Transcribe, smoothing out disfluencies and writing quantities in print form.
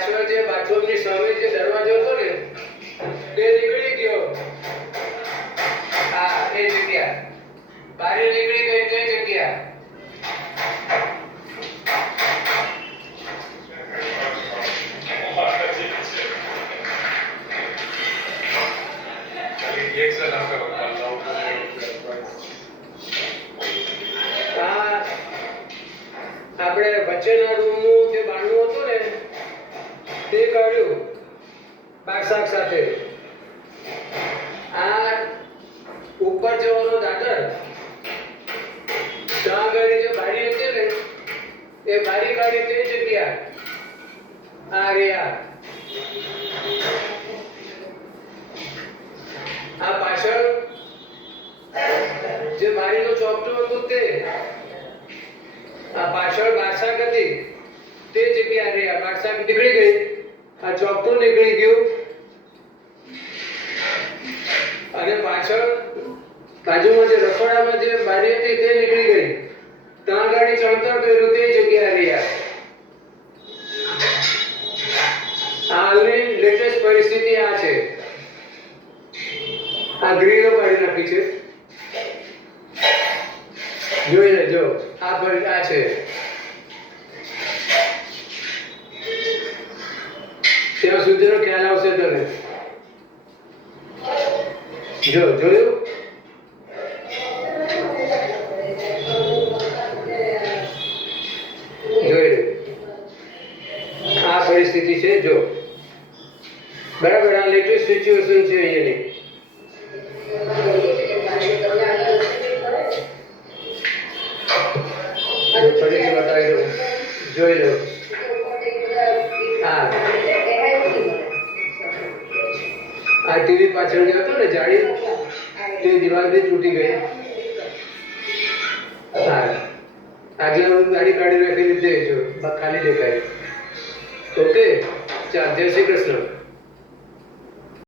પાછળ જે બાથરૂમની સામે જે દરવાજો હતો ને તે નીકળી ગયો. હા, એ જગ્યા બારી નીકળી ગઈ તે જગ્યા. આપણે વચ્ચેના રૂમનું જે બારણું હતું ને તે કાઢ્યું બારસાક સાથે. આ ઉપર જવાનો દાદર ત્યાં આગળ જે બારી હતી ને એ બારી કાઢી તે જગ્યા આ રહ્યા. આ પાછળ જે બારીનું ચોકઠું હતું તે આ પાછળ બારસાક હતી તે જગ્યા રહ્યા. બારસાક નીકળી ગઈ, આ ચોકઠું નીકળી ગયું અને પાછળ બાજુમાં જે રસોડામાં જે બારી હતી તે નીકળી ગઈ. ત્યાં ગાડી ચણતર કર્યું તે જગ્યા રહ્યા. હાલની લેટેસ્ટ પરિસ્થિતિ આ છે. આ ગ્રીલો કાઢી નાખી છે, જોઈ લેજો. આ છે ત્યાં સુધીનો ખ્યાલ આવશે તને. જોયું જોઈ આ પરિસ્થિતિ છે. જો બરાબર, આ લેટેસ્ટ સિચ્યુએશન છે અહીંયાની. ફરીથી બતાવી દઉં, જોઈ લો. આ ટીવી પાછળ જે હતો ને જાળી તે દિવાલ બી તૂટી ગઈ. હા, આગળ ગાડી કાઢી નાખી લીધી, જો ખાલી દેખાય. ઓકે, ચાલ, જય શ્રી કૃષ્ણ.